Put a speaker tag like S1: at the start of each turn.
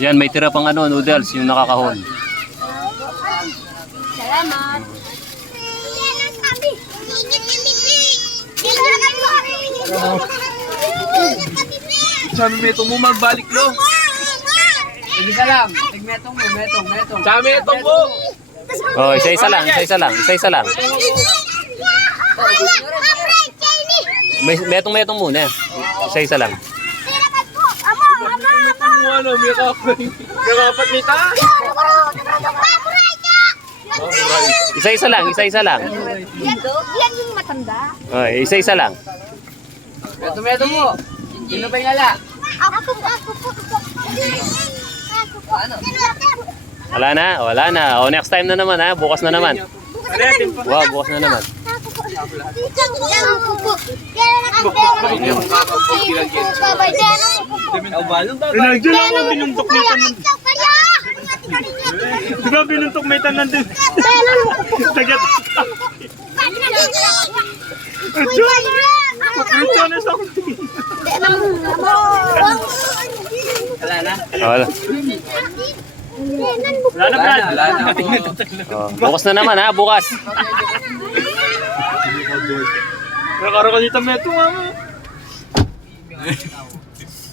S1: Yan, may tira pang ano, noodles, yung nakakahon.
S2: Salamat.
S3: Sabi. Kailangan mo
S4: magbalik lo.
S5: Isa lang. Tigmetong mo, metong, metong.
S4: Sabi itong mo.
S1: Oh, isa-isa lang, isa-isa lang, isa-isa lang. May metong-metong muna. Isa-isa lang.
S4: Mo ano, may kapat. May kapat ni ta.
S1: Isa-isa lang, isa-isa lang.
S3: Yan, yan yung matanda.
S1: Oh, isa-isa lang.
S5: Metong, metong mo. Sino pa yung ala?
S3: Ako po, ako po. Ako po.
S5: Ano?
S1: Wala na, wala na. O, next time na naman ha, bukas na naman. Wow, bukas na naman.
S3: Ako po. Ako po. Ang
S5: ba?
S4: Nandiyan ako, binuntok ni tan.
S3: Ikaw kaya.
S4: Di ba binuntok may tan nandun?
S3: Kailan ako po.
S4: Tagat. Sa akin.
S5: Wala na?
S1: Oh, bukas na naman ha, bukas.
S4: Nakara ka dito, Meto, mama. Ahí está.